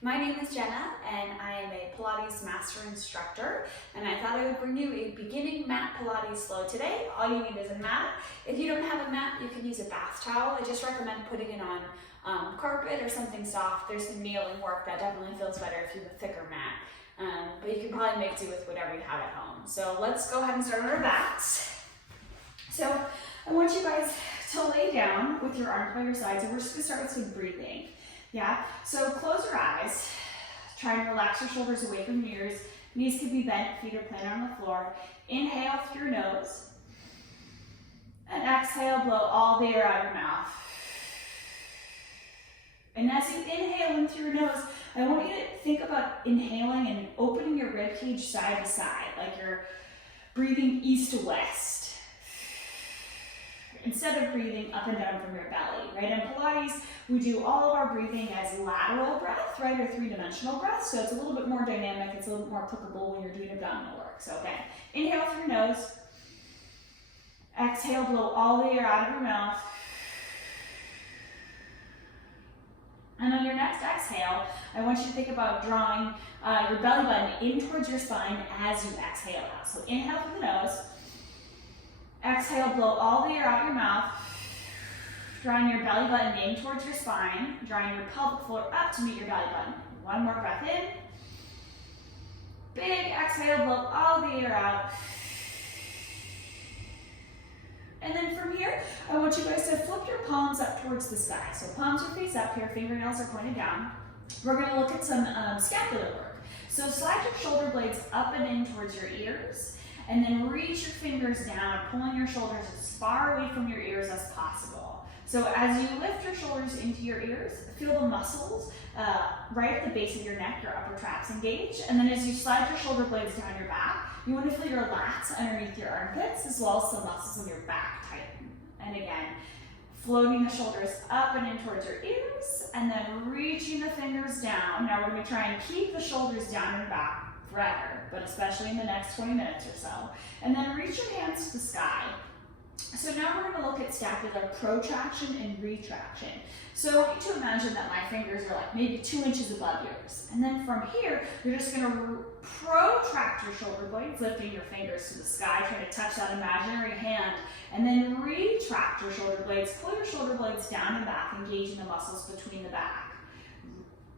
My name is Jenna and I am a Pilates master instructor, and I thought I would bring you a beginning mat Pilates flow today. All you need is a mat. If you don't have a mat, you can use a bath towel. I just recommend putting it on carpet or something soft. There's some kneeling work that definitely feels better if you have a thicker mat, but you can probably make do with whatever you have at home. So let's go ahead and start on our backs. So I want you guys to lay down with your arms by your sides, and we're just gonna start with some breathing. Yeah, so close your eyes, try and relax your shoulders away from your ears, knees can be bent, feet are planted on the floor. Inhale through your nose, and exhale, blow all the air out of your mouth. And as you inhale in through your nose, I want you to think about inhaling and opening your rib cage side to side, like you're breathing east to west, instead of breathing up and down from your belly, right? In Pilates, we do all of our breathing as lateral breath, right, or three-dimensional breath, so it's a little bit more dynamic, it's a little bit more applicable when you're doing abdominal work. So again, inhale through your nose, exhale, blow all the air out of your mouth, and on your next exhale, I want you to think about drawing your belly button in towards your spine as you exhale out. So inhale through the nose, exhale, blow all the air out of your mouth, drawing your belly button in towards your spine, drawing your pelvic floor up to meet your belly button. One more breath in. Big exhale, blow all the air out. And then from here, I want you guys to flip your palms up towards the sky. So palms are face up here, fingernails are pointed down. We're gonna look at some scapular work. So slide your shoulder blades up and in towards your ears, and then reach your fingers down, pulling your shoulders as far away from your ears as possible. So as you lift your shoulders into your ears, feel the muscles right at the base of your neck, your upper traps engage. And then as you slide your shoulder blades down your back, you want to feel your lats underneath your armpits, as well as the muscles in your back tighten. And again, floating the shoulders up and in towards your ears, and then reaching the fingers down. Now we're going to try and keep the shoulders down and back forever, but especially in the next 20 minutes or so. And then reach your hands to the sky. So now we're going to look at scapular protraction and retraction. So I want you to imagine that my fingers are like maybe 2 inches above yours. And then from here, you're just going to protract your shoulder blades, lifting your fingers to the sky, trying to touch that imaginary hand. And then retract your shoulder blades, pull your shoulder blades down and back, engaging the muscles between the back.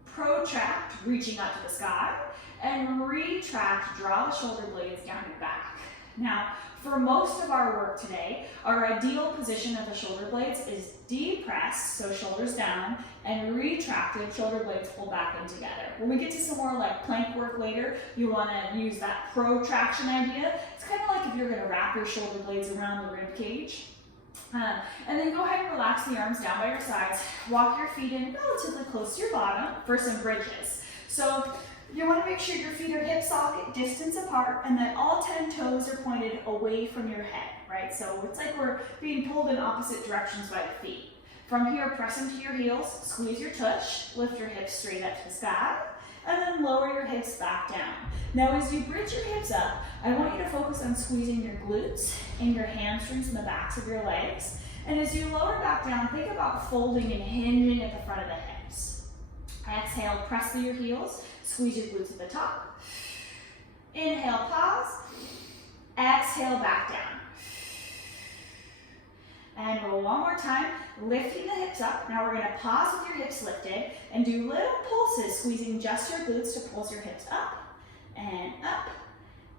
Protract, reaching up to the sky, and retract, draw the shoulder blades down your back. Now, for most of our work today, our ideal position of the shoulder blades is depressed, so shoulders down, and retracted, shoulder blades pull back in together. When we get to some more like plank work later, you want to use that protraction idea. It's kind of like if you're going to wrap your shoulder blades around the rib cage. And then go ahead and relax the arms down by your sides. Walk your feet in relatively close to your bottom for some bridges. So you want to make sure your feet are hip socket distance apart, and that all 10 toes are pointed away from your head, right? So it's like we're being pulled in opposite directions by the feet. From here, press into your heels, squeeze your tush, lift your hips straight up to the sky, and then lower your hips back down. Now as you bridge your hips up, I want you to focus on squeezing your glutes and your hamstrings and the backs of your legs. And as you lower back down, think about folding and hinging at the front of the hips. Exhale, press through your heels, squeeze your glutes at the top. Inhale, pause. Exhale, back down. And roll one more time, lifting the hips up. Now we're going to pause with your hips lifted and do little pulses, squeezing just your glutes to pulse your hips up and up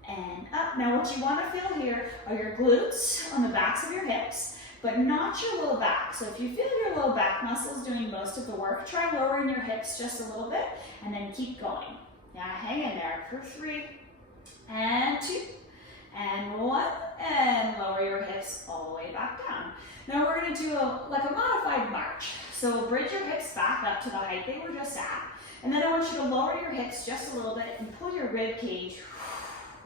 and up. Now what you want to feel here are your glutes on the backs of your hips, but not your low back. So if you feel your low back muscles doing most of the work, try lowering your hips just a little bit and then keep going. Now hang in there for 3 and 2 and 1, and lower your hips all the way back down. Now we're going to do a modified march. So bridge your hips back up to the height they were just at, and then I want you to lower your hips just a little bit and pull your rib cage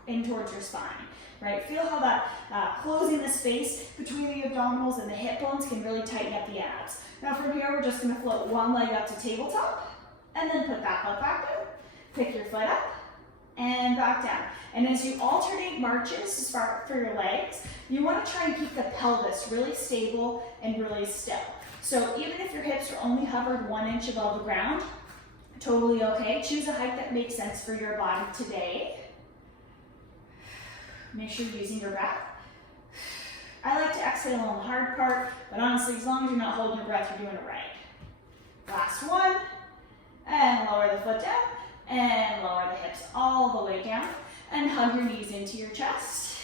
in towards your spine. Right? Feel how that closing the space between the abdominals and the hip bones can really tighten up the abs. Now from here, we're just going to float one leg up to tabletop, and then put that foot back down. Pick your foot up, and back down. And as you alternate marches for your legs, you want to try and keep the pelvis really stable and really still. So even if your hips are only hovered 1 inch above the ground, Totally okay. Choose a height that makes sense for your body today. Make sure you're using your breath. I like to exhale on the hard part, but honestly, as long as you're not holding your breath, you're doing it right. Last one, and lower the foot down, and lower the hips all the way down, and hug your knees into your chest.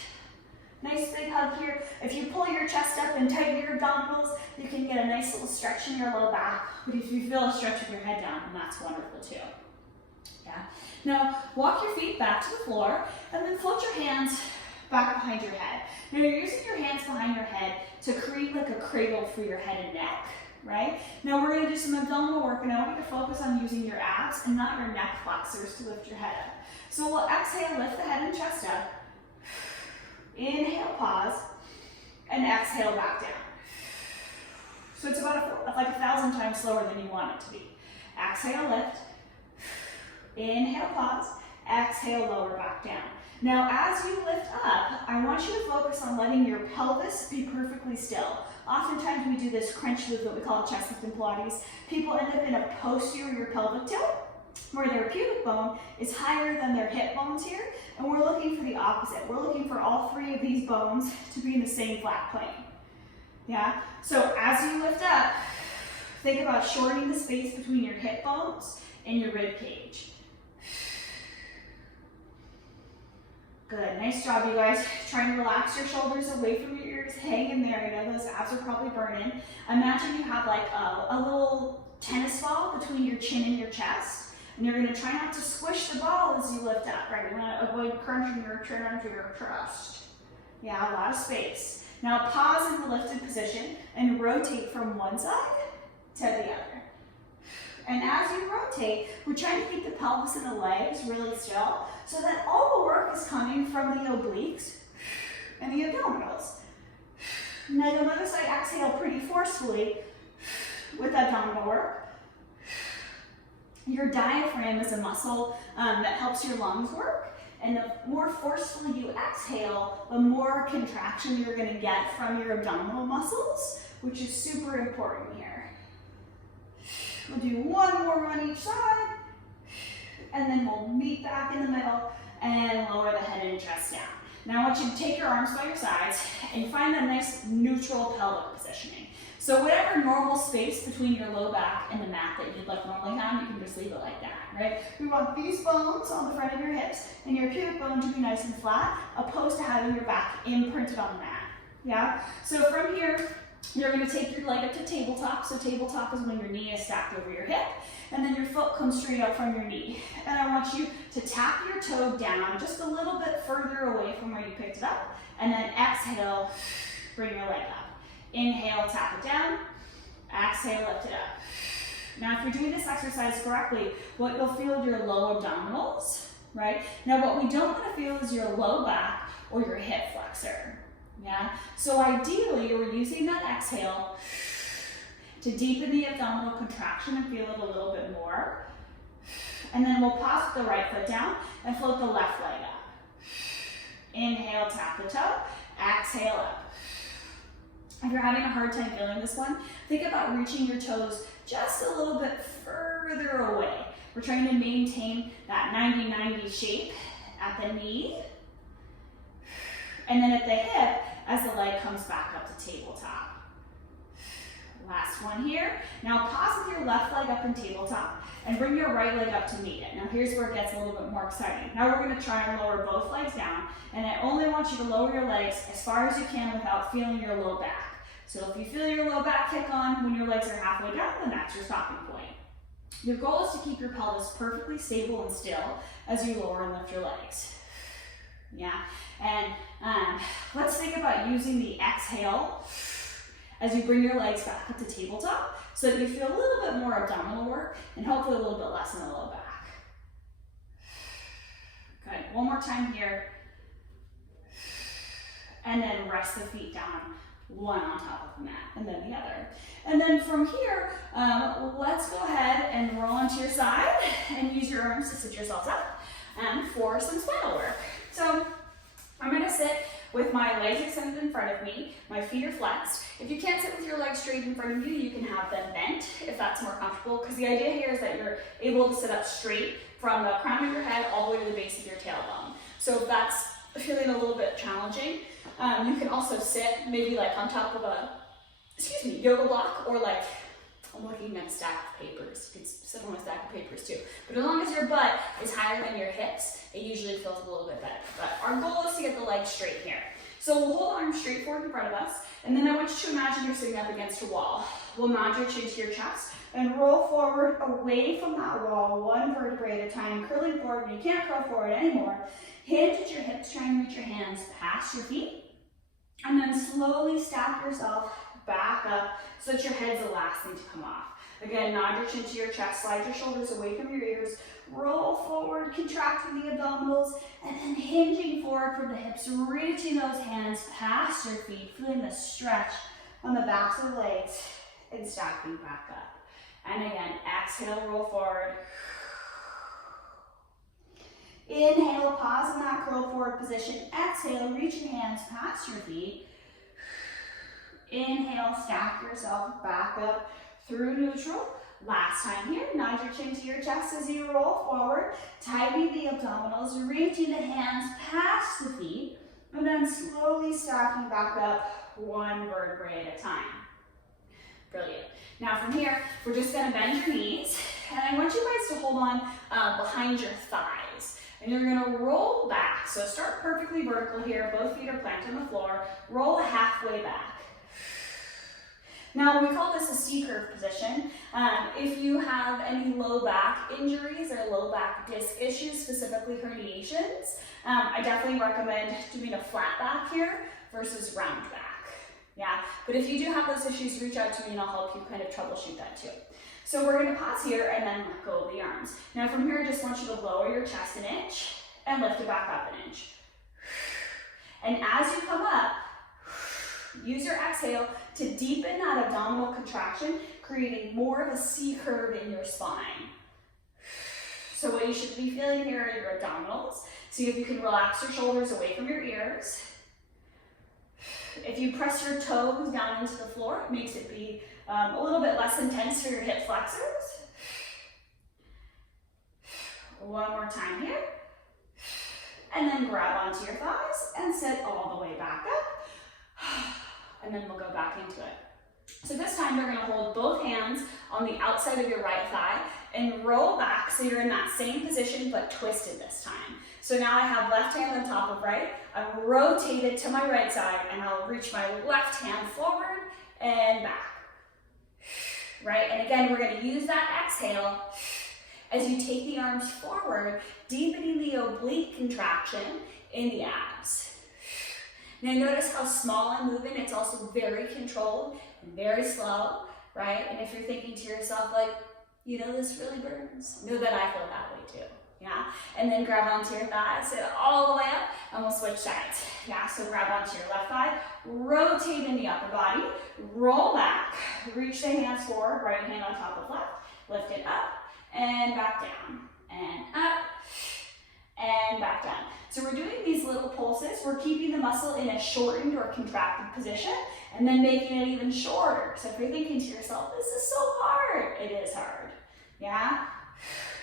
Nice big hug here. If you pull your chest up and tighten your abdominals, you can get a nice little stretch in your low back, but if you feel a stretch with your head down, then that's wonderful too. Yeah. Now, walk your feet back to the floor, and then float your hands back behind your head. Now you're using your hands behind your head to create like a cradle for your head and neck, right? Now we're gonna do some abdominal work, and I want you to focus on using your abs and not your neck flexors to lift your head up. So we'll exhale, lift the head and chest up. Inhale, pause, and exhale back down. So it's about like 1,000 times slower than you want it to be. Exhale, lift. Inhale, pause. Exhale, lower back down. Now, as you lift up, I want you to focus on letting your pelvis be perfectly still. Oftentimes we do this crunch move that we call chest lift in Pilates. People end up in a posterior pelvic tilt, where their pubic bone is higher than their hip bones here, and we're looking for the opposite. We're looking for all three of these bones to be in the same flat plane. Yeah? So as you lift up, think about shortening the space between your hip bones and your rib cage. Good, nice job, you guys. Trying to relax your shoulders away from your ears, hang in there. I know those abs are probably burning. Imagine you have like a little tennis ball between your chin and your chest, and you're gonna try not to squish the ball as you lift up, right? You wanna avoid crunching your chin onto your chest. Yeah, a lot of space. Now pause in the lifted position and rotate from one side to the other. And as you rotate, we're trying to keep the pelvis and the legs really still so that all the work is coming from the obliques and the abdominals. Now you'll notice I exhale pretty forcefully with abdominal work. Your diaphragm is a muscle that helps your lungs work. And the more forcefully you exhale, the more contraction you're going to get from your abdominal muscles, which is super important here. We'll do one more on each side, and then we'll meet back in the middle and lower the head and chest down. Now I want you to take your arms by your sides and find that nice neutral pelvic positioning. So whatever normal space between your low back and the mat that you'd like normally have, you can just leave it like that, right? We want these bones on the front of your hips and your pubic bone to be nice and flat, opposed to having your back imprinted on the mat, yeah? So from here, you're going to take your leg up to tabletop. So tabletop is when your knee is stacked over your hip, and then your foot comes straight up from your knee. And I want you to tap your toe down just a little bit further away from where you picked it up, and then exhale, bring your leg up. Inhale, tap it down. Exhale, lift it up. Now, if you're doing this exercise correctly, what you'll feel are your low abdominals, right? Now, what we don't want to feel is your low back or your hip flexor. Yeah, so ideally we're using that exhale to deepen the abdominal contraction and feel it a little bit more. And then we'll pause the right foot down and float the left leg up. Inhale, tap the toe, exhale up. If you're having a hard time feeling this one, think about reaching your toes just a little bit further away. We're trying to maintain that 90-90 shape at the knee. And then at the hip, as the leg comes back up to tabletop. Last one here. Now pause with your left leg up in tabletop and bring your right leg up to meet it. Now here's where it gets a little bit more exciting. Now we're going to try and lower both legs down, and I only want you to lower your legs as far as you can without feeling your low back. So if you feel your low back kick on when your legs are halfway down, then that's your stopping point. Your goal is to keep your pelvis perfectly stable and still as you lower and lift your legs. Yeah, and let's think about using the exhale as you bring your legs back up to tabletop so that you feel a little bit more abdominal work and hopefully a little bit less in the low back. Good, one more time here. And then rest the feet down, one on top of the mat and then the other. And then from here, let's go ahead and roll onto your side and use your arms to sit yourselves up for some spinal work. So I'm going to sit with my legs extended in front of me, my feet are flexed. If you can't sit with your legs straight in front of you, you can have them bent if that's more comfortable, because the idea here is that you're able to sit up straight from the crown of your head all the way to the base of your tailbone. So if that's feeling a little bit challenging, you can also sit maybe like on top of a, yoga block, or like, I'm looking at a stack of papers. You can sit on a stack of papers too. But as long as your butt is higher than your hips, it usually feels a little bit better. But our goal is to get the legs straight here. So we'll hold arms straight forward in front of us, and then I want you to imagine you're sitting up against a wall. We'll nod your chin to your chest and roll forward away from that wall, one vertebrae at a time, curling forward. When you can't curl forward anymore, hinge at your hips, try and reach your hands past your feet, and then slowly stack yourself back up so that your head's the last thing to come off. Again, nod your chin to your chest, slide your shoulders away from your ears, roll forward, contracting the abdominals, and then hinging forward from the hips, reaching those hands past your feet, feeling the stretch on the backs of the legs, and stacking back up. And again, exhale, roll forward. Inhale, pause in that curl forward position. Exhale, reach your hands past your feet. Inhale, stack yourself back up through neutral. Last time here, nod your chin to your chest as you roll forward, tighten the abdominals, reaching the hands past the feet, and then slowly stacking back up one vertebrae at a time. Brilliant. Now from here, we're just gonna bend your knees, and I want you guys to hold on behind your thighs. And you're gonna roll back. So start perfectly vertical here, both feet are planted on the floor, roll halfway back. Now, we call this a C-curve position. If you have any low back injuries or low back disc issues, specifically herniations, I definitely recommend doing a flat back here versus round back. Yeah, but if you do have those issues, reach out to me and I'll help you kind of troubleshoot that too. So we're gonna pause here and then let go of the arms. Now from here, I just want you to lower your chest an inch and lift it back up an inch. And as you come up, use your exhale to deepen that abdominal contraction, creating more of a C curve in your spine. So what you should be feeling here are your abdominals. See if you can relax your shoulders away from your ears. If you press your toes down into the floor, it makes it be a little bit less intense for your hip flexors. One more time here. And then grab onto your thighs and sit all the way back up. And then we'll go back into it. So this time you're gonna hold both hands on the outside of your right thigh and roll back so you're in that same position but twisted this time. So now I have left hand on top of right, I'm rotated to my right side and I'll reach my left hand forward and back. Right, and again we're gonna use that exhale as you take the arms forward, deepening the oblique contraction in the abs. Now notice how small I'm moving, it's also very controlled and very slow, right? And if you're thinking to yourself like, you know, this really burns, know that I feel that way too, yeah? And then grab onto your thighs, sit all the way up, and we'll switch sides, yeah? So grab onto your left thigh, rotate in the upper body, roll back, reach the hands forward, right hand on top of left, lift it up, and back down, and up, and back down. So we're doing these little pulses. We're keeping the muscle in a shortened or contracted position and then making it even shorter. So if you're thinking to yourself, this is so hard, it is hard, yeah?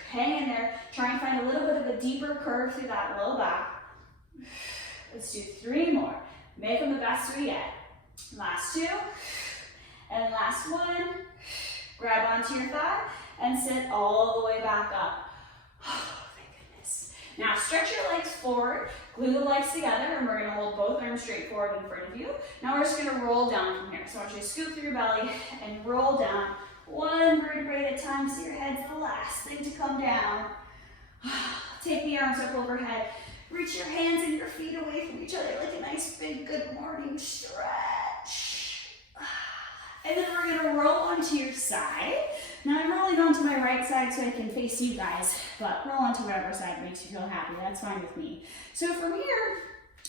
Hang in there, try and find a little bit of a deeper curve through that low back. Let's do 3 more. Make them the best 3 yet. Last 2, and last 1. Grab onto your thigh and sit all the way back up. Now stretch your legs forward, glue the legs together, and we're gonna hold both arms straight forward in front of you. Now we're just gonna roll down from here. So I want you to scoop through your belly and roll down one vertebrae at a time so your head's the last thing to come down. Take the arms up overhead. Reach your hands and your feet away from each other like a nice big good morning stretch. And then we're gonna roll onto your side. Now I'm rolling onto my right side so I can face you guys, but roll onto whatever side makes you feel happy, that's fine with me. So from here,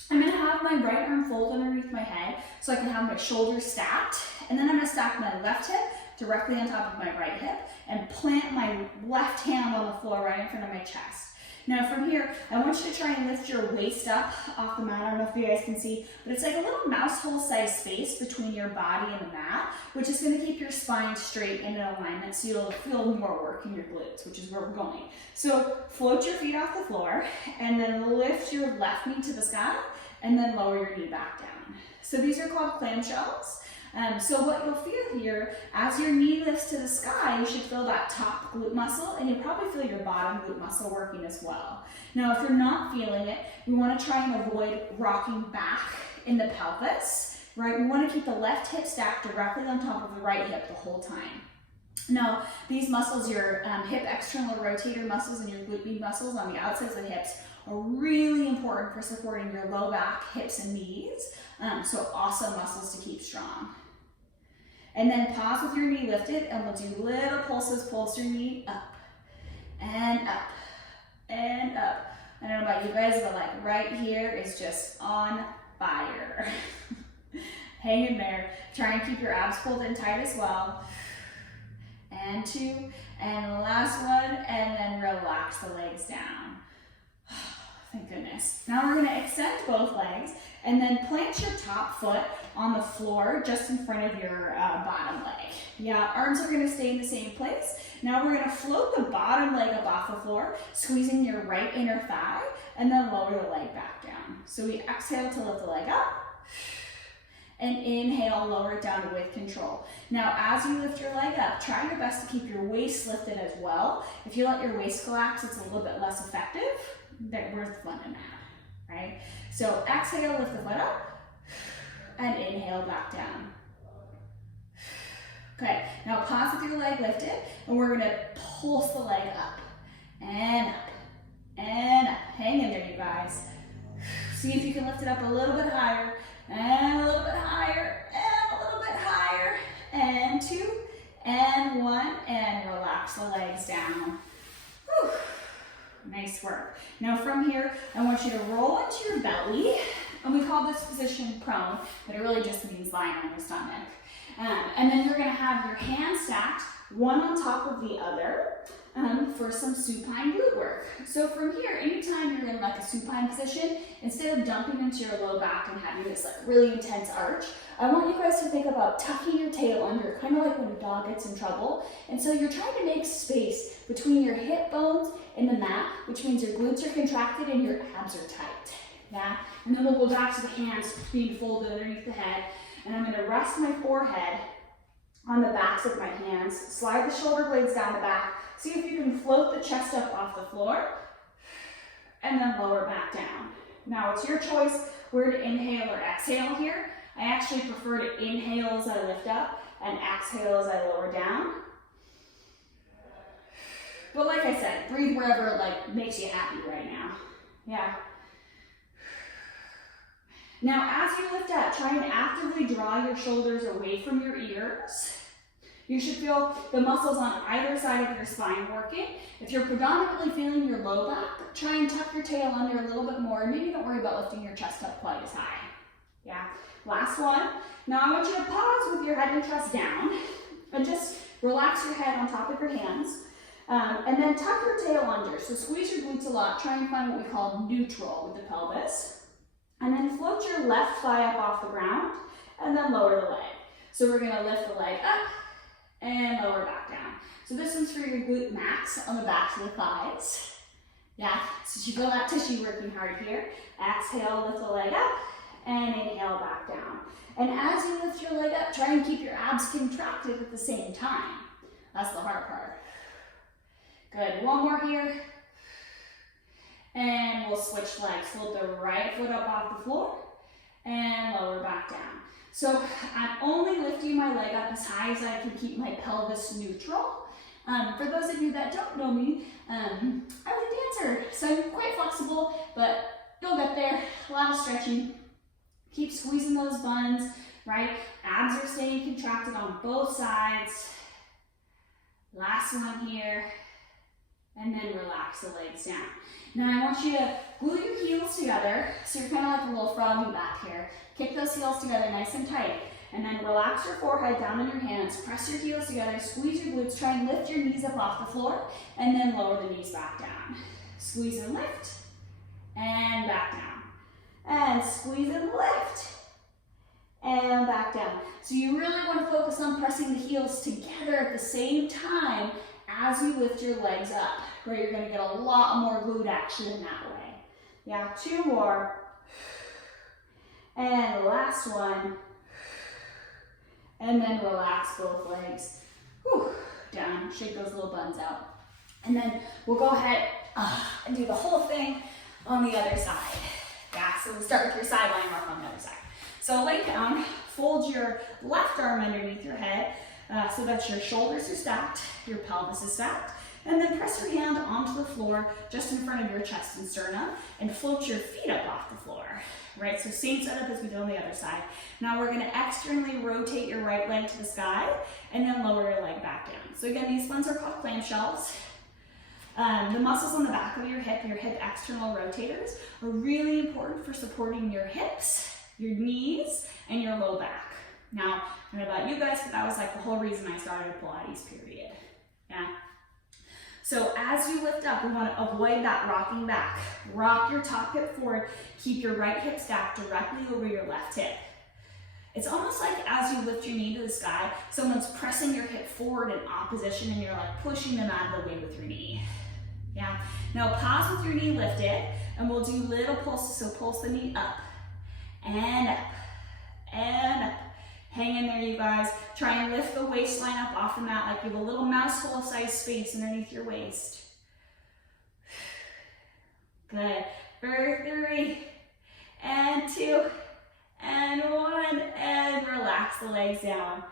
I'm gonna have my right arm fold underneath my head so I can have my shoulders stacked, and then I'm gonna stack my left hip directly on top of my right hip and plant my left hand on the floor right in front of my chest. Now from here, I want you to try and lift your waist up off the mat. I don't know if you guys can see, but it's like a little mouse hole size space between your body and the mat, which is going to keep your spine straight and in alignment so you'll feel more work in your glutes, which is where we're going. So float your feet off the floor and then lift your left knee to the sky and then lower your knee back down. So these are called clamshells. So what you'll feel here, as your knee lifts to the sky, you should feel that top glute muscle, and you'll probably feel your bottom glute muscle working as well. Now, if you're not feeling it, we want to try and avoid rocking back in the pelvis, right? We want to keep the left hip stacked directly on top of the right hip the whole time. Now, these muscles, your hip external rotator muscles and your glute med muscles on the outsides of the hips, are really important for supporting your low back, hips, and knees. So awesome muscles to keep strong. And then pause with your knee lifted, and we'll do little pulses. Pulse your knee up and up and up. I don't know about you guys, but like right here is just on fire. Hang in there. Try and keep your abs pulled in tight as well. And 2, and the last one, and then relax the legs down. Thank goodness. Now we're going to extend both legs and then plant your top foot on the floor just in front of your bottom leg. Yeah, arms are going to stay in the same place. Now we're going to float the bottom leg up off the floor, squeezing your right inner thigh, and then lower the leg back down. So we exhale to lift the leg up, and inhale, lower it down with control. Now, as you lift your leg up, try your best to keep your waist lifted as well. If you let your waist collapse, it's a little bit less effective. But where's the fun in that, right? So exhale, lift the foot up, and inhale back down. Okay, now pause with your leg lifted, and we're gonna pulse the leg up, and up, and up. Hang in there, you guys. See if you can lift it up a little bit higher, and a little bit higher, and a little bit higher, and 2, and 1, and relax the legs down. Whew. Nice work. Now from here, I want you to roll into your belly, and we call this position prone, but it really just means lying on your stomach. And then you're going to have your hands stacked, one on top of the other, for some supine glute work. So from here, anytime you're in like a supine position, instead of dumping into your low back and having this like really intense arch, I want you guys to think about tucking your tail under, kind of like when a dog gets in trouble. And so you're trying to make space between your hip bones and the mat, which means your glutes are contracted and your abs are tight. Yeah? And then we'll go back to the hands being folded underneath the head. And I'm going to rest my forehead on the backs of my hands. Slide the shoulder blades down the back. See if you can float the chest up off the floor. And then lower back down. Now it's your choice where to inhale or exhale here. I actually prefer to inhale as I lift up and exhale as I lower down. But like I said, breathe wherever like makes you happy right now. Yeah. Now as you lift up, try and actively draw your shoulders away from your ears. You should feel the muscles on either side of your spine working. If you're predominantly feeling your low back, try and tuck your tail under a little bit more. Maybe don't worry about lifting your chest up quite as high. Yeah. Last one. Now I want you to pause with your head and chest down and just relax your head on top of your hands. And then tuck your tail under. So squeeze your glutes a lot. Try and find what we call neutral with the pelvis. And then float your left thigh up off the ground and then lower the leg. So we're going to lift the leg up and lower back down. So this one's for your glute max on the backs of the thighs. Yeah, so you feel that tissue working hard here. Exhale, lift the leg up and inhale back down. And as you lift your leg up, try and keep your abs contracted at the same time. That's the hard part. Good, one more here. And we'll switch legs. Float the right foot up off the floor and lower back down. So I'm only lifting my leg up as high as I can keep my pelvis neutral. For those of you that don't know me, I'm a dancer, so I'm quite flexible, but you'll get there. A lot of stretching. Keep squeezing those buns, right? Abs are staying contracted on both sides. Last one here. And then relax the legs down. Now I want you to glue your heels together, so you're kind of like a little froggy back here. Kick those heels together nice and tight. And then relax your forehead down in your hands. Press your heels together, squeeze your glutes, try and lift your knees up off the floor, and then lower the knees back down. Squeeze and lift, and back down. And squeeze and lift, and back down. So you really want to focus on pressing the heels together at the same time as you lift your legs up, where you're going to get a lot more glute action in that way. Yeah, 2 more. And the last one. And then relax both legs. Whew, down, shake those little buns out. And then we'll go ahead and do the whole thing on the other side. Yeah, so we'll start with your sideline work on the other side. So lay down, fold your left arm underneath your head so that your shoulders are stacked, your pelvis is stacked, and then press your hand onto the floor just in front of your chest and sternum and float your feet up off the floor. Right, so same setup as we did on the other side. Now we're going to externally rotate your right leg to the sky and then lower your leg back down. So again, these ones are called clamshells. The muscles on the back of your hip external rotators, are really important for supporting your hips, your knees, and your low back. Now, I don't know about you guys, but that was like the whole reason I started Pilates, period. Yeah. So as you lift up, we want to avoid that rocking back. Rock your top hip forward, keep your right hip stacked directly over your left hip. It's almost like as you lift your knee to the sky, someone's pressing your hip forward in opposition and you're like pushing them out of the way with your knee. Yeah. Now pause with your knee lifted and we'll do little pulses. So pulse the knee up and up and up. Hang in there, you guys. Try and lift the waistline up off the mat like you have a little mouse hole size space underneath your waist. Good. For 3 and 2 and 1 and relax the legs down.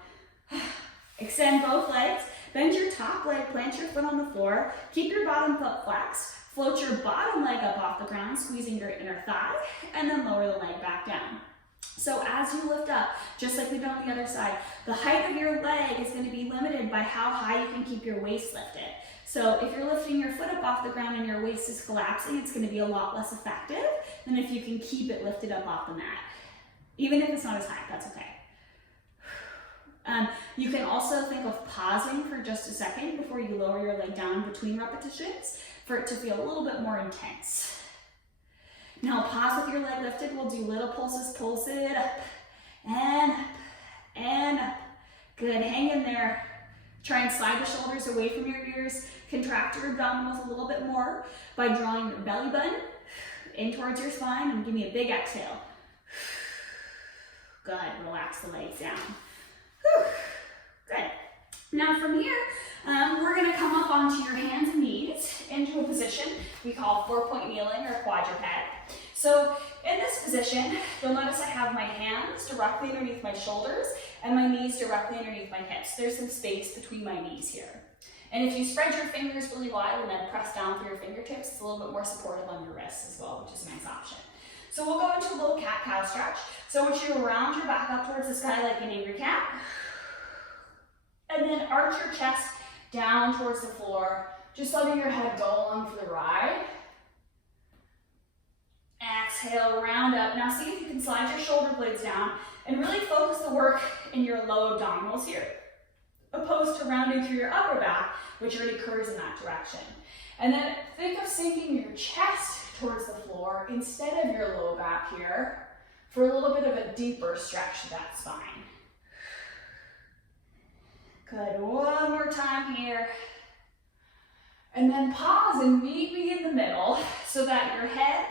Extend both legs. Bend your top leg, plant your foot on the floor. Keep your bottom foot flexed. Float your bottom leg up off the ground, squeezing your inner thigh, and then lower the leg back down. So as you lift up, just like we did on the other side, the height of your leg is going to be limited by how high you can keep your waist lifted. So if you're lifting your foot up off the ground and your waist is collapsing, it's going to be a lot less effective than if you can keep it lifted up off the mat. Even if it's not as high, that's okay. You can also think of pausing for just a second before you lower your leg down between repetitions for it to feel a little bit more intense. Now pause with your leg lifted. We'll do little pulses. Pulse it up and up and up. Good, hang in there. Try and slide the shoulders away from your ears. Contract your abdominals a little bit more by drawing your belly button in towards your spine and give me a big exhale. Good, relax the legs down. Whew. Good. Now from here, we're gonna come up onto your hands and knees into a position we call 4-point kneeling or quadruped. So in this position, you'll notice I have my hands directly underneath my shoulders and my knees directly underneath my hips. There's some space between my knees here. And if you spread your fingers really wide and then press down through your fingertips, it's a little bit more supportive on your wrists as well, which is a nice option. So we'll go into a little cat-cow stretch. So I want you to round your back up towards the sky like an angry cat. And then arch your chest down towards the floor, just letting your head go along for the ride. Exhale, round up. Now see if you can slide your shoulder blades down and really focus the work in your low abdominals here, opposed to rounding through your upper back, which already curves in that direction. And then think of sinking your chest towards the floor instead of your low back here for a little bit of a deeper stretch to that spine. Good, one more time here. And then pause and meet me in the middle so that your head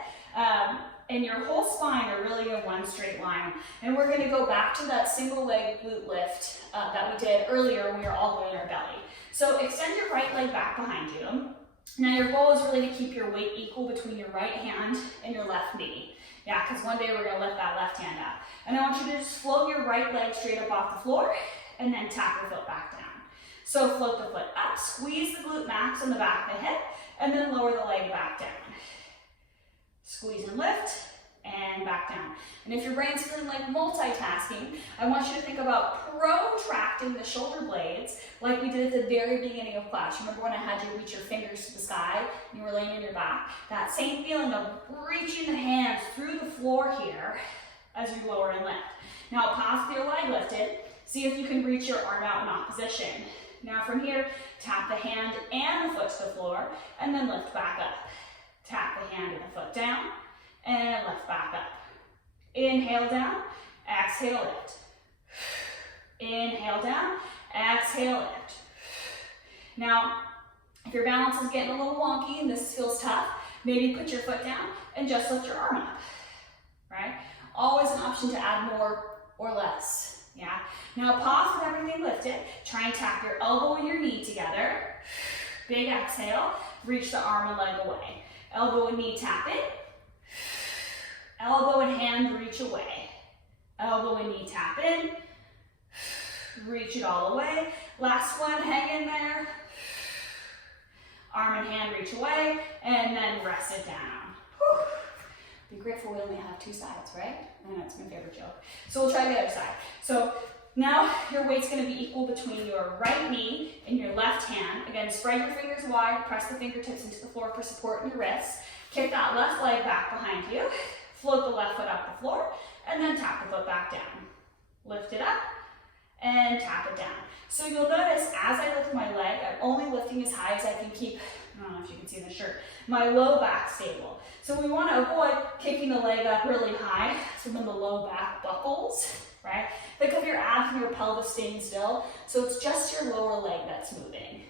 and your whole spine are really in one straight line. And we're gonna go back to that single leg glute lift that we did earlier when we were all the way in our belly. So extend your right leg back behind you. Now your goal is really to keep your weight equal between your right hand and your left knee. Yeah, because one day we're gonna lift that left hand up. And I want you to just float your right leg straight up off the floor and then tap your foot back down. So float the foot up, squeeze the glute max on the back of the hip, and then lower the leg back down. Squeeze and lift, and back down. And if your brain's feeling like multitasking, I want you to think about protracting the shoulder blades like we did at the very beginning of class. Remember when I had you reach your fingers to the sky and you were laying on your back? That same feeling of reaching the hands through the floor here as you lower and lift. Now pause with your leg lifted. See if you can reach your arm out in opposition. Now from here, tap the hand and the foot to the floor and then lift back up. Tap the hand and the foot down, and lift back up. Inhale down, exhale lift. Inhale down, exhale lift. Now, if your balance is getting a little wonky and this feels tough, maybe put your foot down and just lift your arm up, right? Always an option to add more or less, yeah? Now pause with everything lifted. Try and tap your elbow and your knee together. Big exhale, reach the arm and leg away. Elbow and knee tap in. Elbow and hand reach away. Elbow and knee tap in. Reach it all away. Last one, hang in there. Arm and hand reach away, and then rest it down. Whew. Be grateful we only have two sides, right? I know, it's my favorite joke. So we'll try the other side. So now your weight's gonna be equal between your right knee and your left hand. Again, spread your fingers wide, press the fingertips into the floor for support in your wrists. Kick that left leg back behind you. Float the left foot up the floor, and then tap the foot back down. Lift it up, and tap it down. So you'll notice as I lift my leg, I'm only lifting as high as I can keep, I don't know if you can see the shirt, my low back stable. So we want to avoid kicking the leg up really high, so when the low back buckles, right? Think of your abs and your pelvis staying still, so it's just your lower leg that's moving.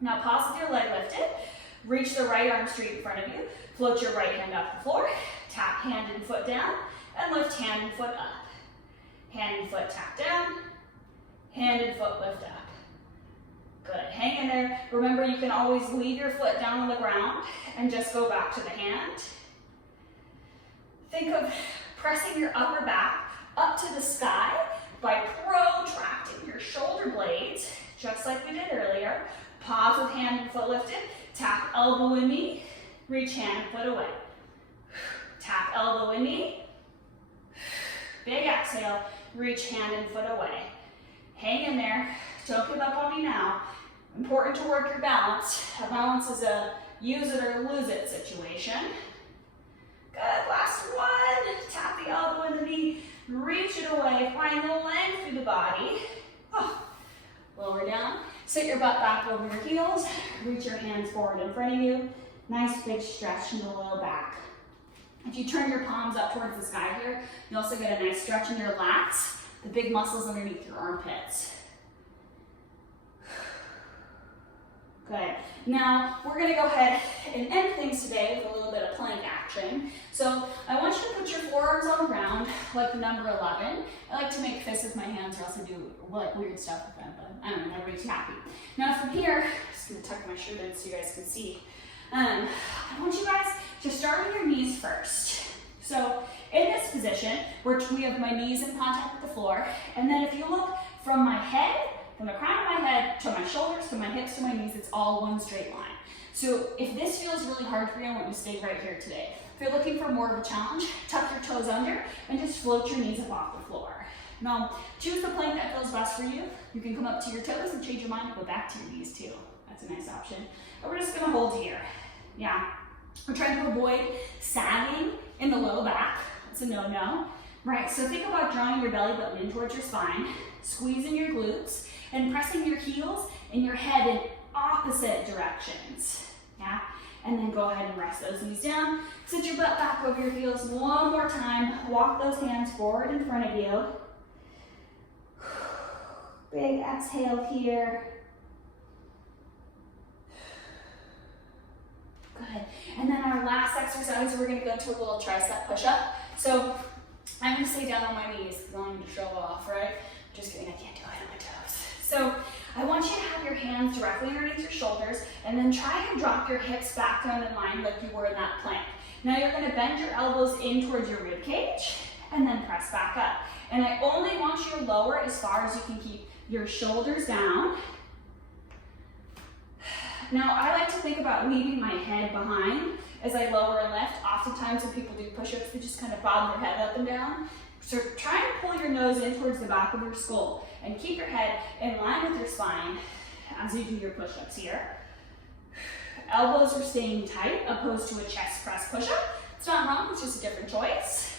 Now pause with your leg lifted, reach the right arm straight in front of you, float your right hand up the floor, tap hand and foot down, and lift hand and foot up. Hand and foot tap down, hand and foot lift up. Good, hang in there. Remember, you can always leave your foot down on the ground and just go back to the hand. Think of pressing your upper back up to the sky by protracting your shoulder blades, just like we did earlier. Pause with hand and foot lifted. Tap elbow and knee. Reach hand and foot away. Tap elbow and knee. Big exhale. Reach hand and foot away. Hang in there. Don't give up on me now. Important to work your balance. A balance is a use it or lose it situation. Good, last one. Tap the elbow and the knee. Reach it away. Find the length through the body. Oh. Lower down. Sit your butt back over your heels. Reach your hands forward in front of you. Nice big stretch in the low back. If you turn your palms up towards the sky here, you also get a nice stretch in your lats, the big muscles underneath your armpits. Good. Now, we're going to go ahead and end things today with a little bit of plank action. So, I want you to put your forearms on the ground, like the number 11. I like to make fists with my hands, or else I do like weird stuff with them, but I don't know, everybody's happy. Now, from here, I'm just going to tuck my shirt in so you guys can see. I want you guys to start with your knees first. So, in this position, we have my knees in contact with the floor, and then if you look from my head, from the crown of my head to my shoulders, to my hips, to my knees, it's all one straight line. So if this feels really hard for you, I want you to stay right here today. If you're looking for more of a challenge, tuck your toes under and just float your knees up off the floor. Now, choose the plank that feels best for you. You can come up to your toes and change your mind and go back to your knees too. That's a nice option. And we're just gonna hold here. Yeah. We're trying to avoid sagging in the low back. It's a no-no, right? So think about drawing your belly button in towards your spine, squeezing your glutes, and pressing your heels and your head in opposite directions, yeah? And then go ahead and rest those knees down. Sit your butt back over your heels one more time. Walk those hands forward in front of you. Big exhale here. Good. And then our last exercise, we're gonna go to a little tricep push-up. So I'm gonna stay down on my knees because I want to show off, right? Just kidding, I can't do it on my toes. So I want you to have your hands directly underneath your shoulders and then try and drop your hips back down in line like you were in that plank. Now you're gonna bend your elbows in towards your rib cage and then press back up. And I only want you to lower as far as you can keep your shoulders down. Now I like to think about leaving my head behind as I lower and lift. Oftentimes when people do push-ups, they just kind of bob their head up and down. So try and pull your nose in towards the back of your skull and keep your head in line with your spine as you do your push-ups here. Elbows are staying tight opposed to a chest press push-up. It's not wrong, it's just a different choice.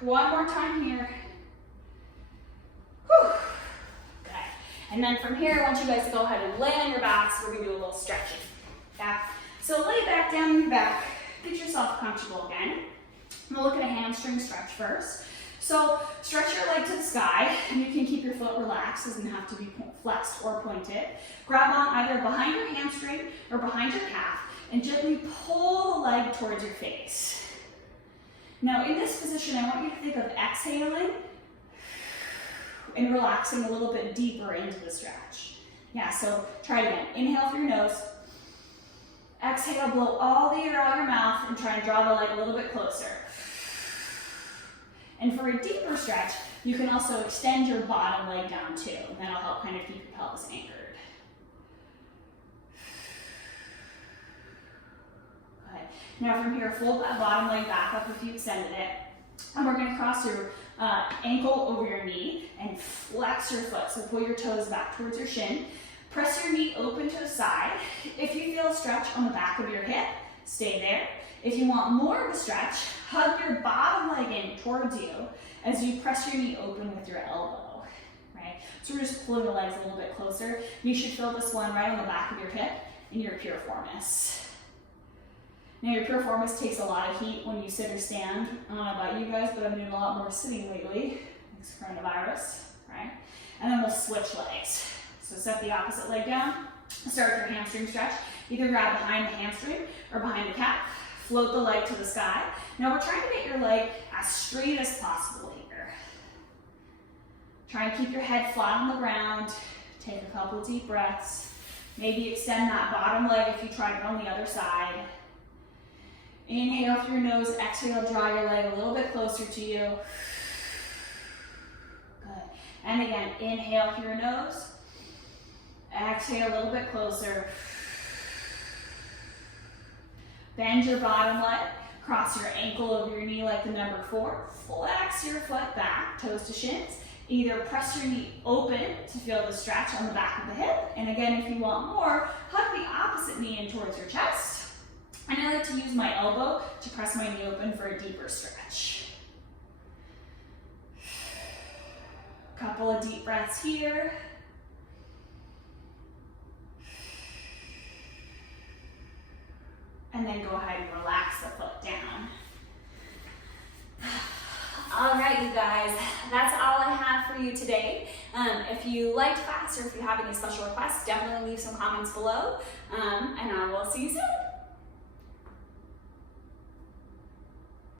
One more time here. Whew. And then from here, I want you guys to go ahead and lay on your backs. We're gonna do a little stretching. Yeah. So lay back down on your back, get yourself comfortable again. We'll look at a hamstring stretch first. So stretch your leg to the sky, and you can keep your foot relaxed, doesn't have to be flexed or pointed. Grab on either behind your hamstring or behind your calf, and gently pull the leg towards your face. Now in this position, I want you to think of exhaling and relaxing a little bit deeper into the stretch. Yeah, so try it again. Inhale through your nose. Exhale, blow all the air out of your mouth and try and draw the leg a little bit closer. And for a deeper stretch, you can also extend your bottom leg down too. That'll help kind of keep your pelvis anchored. Good. Now from here, fold that bottom leg back up if you extended it. And we're gonna cross your ankle over your knee and flex your foot. So pull your toes back towards your shin. Press your knee open to the side. If you feel a stretch on the back of your hip, stay there. If you want more of a stretch, hug your bottom leg in towards you as you press your knee open with your elbow, right? So we're just pulling the legs a little bit closer. You should feel this one right on the back of your hip in your piriformis. Now your piriformis takes a lot of heat when you sit or stand. I don't know about you guys, but I'm doing a lot more sitting lately. Thanks coronavirus, right? And then we'll switch legs. So set the opposite leg down, start your hamstring stretch. Either grab behind the hamstring or behind the calf. Float the leg to the sky. Now we're trying to get your leg as straight as possible here. Try and keep your head flat on the ground. Take a couple deep breaths. Maybe extend that bottom leg if you tried it on the other side. Inhale through your nose, exhale, draw your leg a little bit closer to you. Good. And again, inhale through your nose. Exhale a little bit closer. Bend your bottom leg, cross your ankle over your knee like the number 4. Flex your foot back, toes to shins. Either press your knee open to feel the stretch on the back of the hip. And again, if you want more, hug the opposite knee in towards your chest. And I like to use my elbow to press my knee open for a deeper stretch. Couple of deep breaths here. And then go ahead and relax the foot down. All right, you guys, that's all I have for you today. If you liked class or if you have any special requests, definitely leave some comments below. And I will see you soon.